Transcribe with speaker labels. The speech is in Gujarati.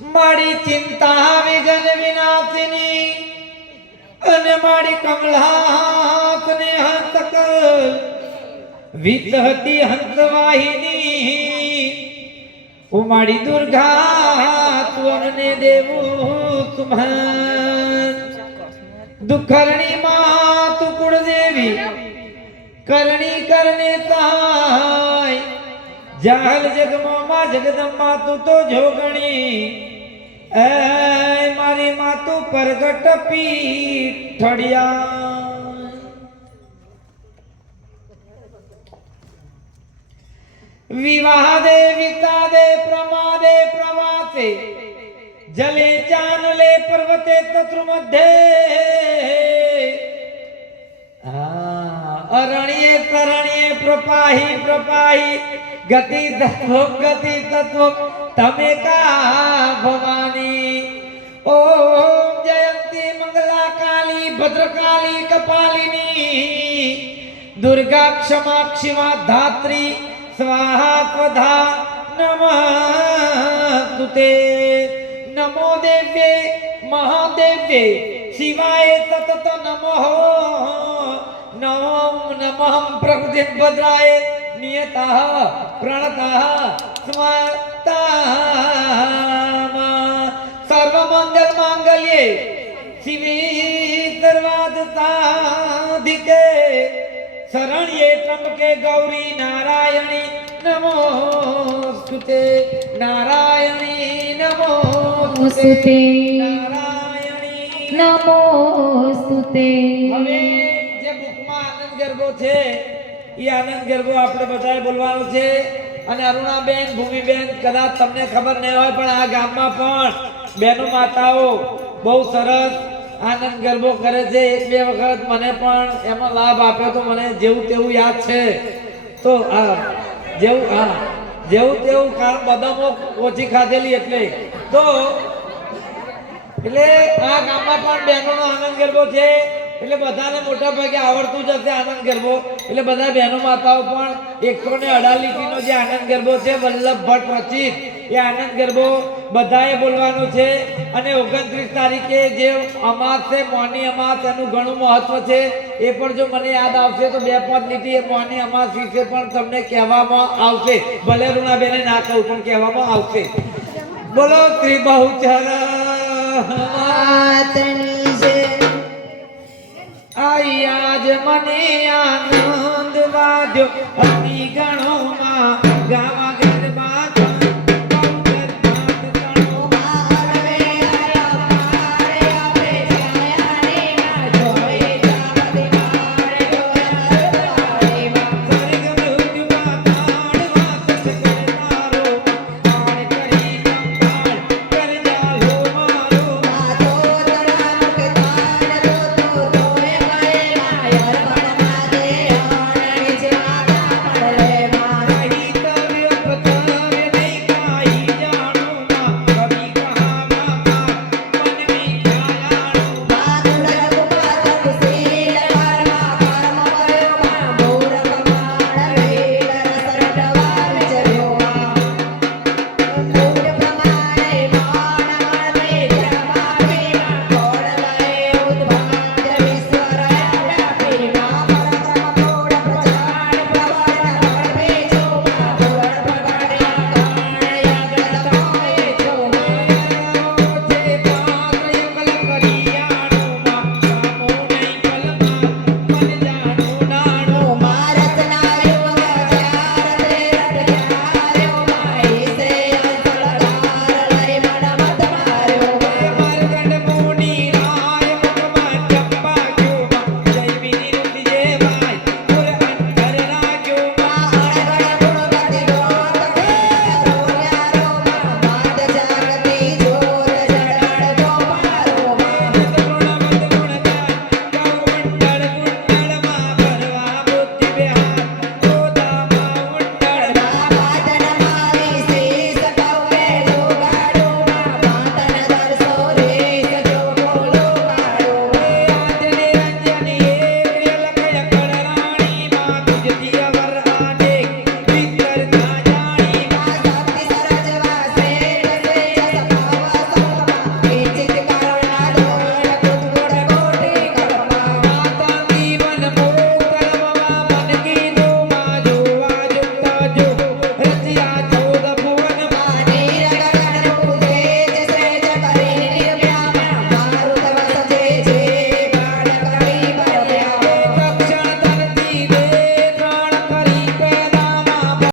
Speaker 1: મારી ચિંતા વિઘન વિનાશિની. અને મારી કમળાત ને હંત કર વિતહતી હંત વાહિની ઓ મારી દુર્ગા તું અમને દેવું તુમ્હાન દુખરણી માં તુકુળ દેવી કરણી કરને તાય જાહલ જગમાં જગદંબા તું તો જોગણી એ મારી માં તું પરગટ પીઠડિયા વિવાહ દે વિતા દે પ્રમાદે પ્રવાસે જલે ચાનલે પર્વતે તત્રુ મધ્યે આ અરણ્યે તરણ્યે પ્રપાહી પ્રપાહી. ગતિ તત્વ ગતિ તત્વ તમે કા ભવાની? ઓમ જયંતી મંગલા કાલી ભદ્રકાલી, કપાલિની. દુર્ગા ક્ષમા ક્ષમા, ધાત્રી. સ્વાહા, સ્વધા. નમઃ. નમો દેવ્યે, મહાદેવ્યે. શિવાય તતત નમઃ. નમઃ નમઃ પ્રકૃતિ ભદ્રાય નિયતઃ પ્રણતઃ સ્મતામ સર્વમંગલ માંગલ્યે શિવે સર્વાદ સાધિકે શરણ્યે ત્રંબકે ગૌરી નારાયણી નમોસ્તુતે નારાયણી નમોસ્તુતે નારાયણી
Speaker 2: નમોસ્તુતે
Speaker 1: હવે જે બુકમાં આનંદ ગરબો છે એ આનંદ ગરબો આપણે બધાએ બોલવાનો છે. અને અરુણાબેન, ભૂમિબેન, કદાચ તમને ખબર નહીં હોય, પણ આ ગામમાં પણ બહેનો માતાઓ બહુ સરસ આનંદ ગરબો કરે છે. એક, બે વખત મને પણ એમાં લાભ આપ્યો તો મને જેવું તેવું યાદ છે. તો હા જેવું હા, જેવું તેવું કારણ બદામો ઓછી ખાધેલી એટલે. તો, એટલે આ ગામમાં પણ બહેનોનો આનંદ ગરબો છે. એટલે બધાને મોટા ભાગે આવડતું જ હશે આનંદ ગરબો. એટલે બધા બહેનો માતાઓ પણ એકસો ને અડાલીસીનો જે આનંદ ગરબો છે વલ્લભ ભટ્ટ રચિત એ આનંદ ગરબો બધાએ બોલવાનો છે. અને ઓગણત્રીસ તારીખે જે અમાસ છે, મોની અમાસ, એનું ઘણું મહત્વ છે. એ પણ જો મને યાદ આવશે તો બે પાંચ લીટી એ મોની અમાસ વિશે પણ તમને કહેવામાં આવશે. ભલે રૂણાબેને ના કહું, પણ કહેવામાં આવશે. બોલો ત્રિબહુચર
Speaker 2: માતની છે
Speaker 1: આયા જ મને આનંદ વાદ્યો અતિ ગણોમાં ગાવા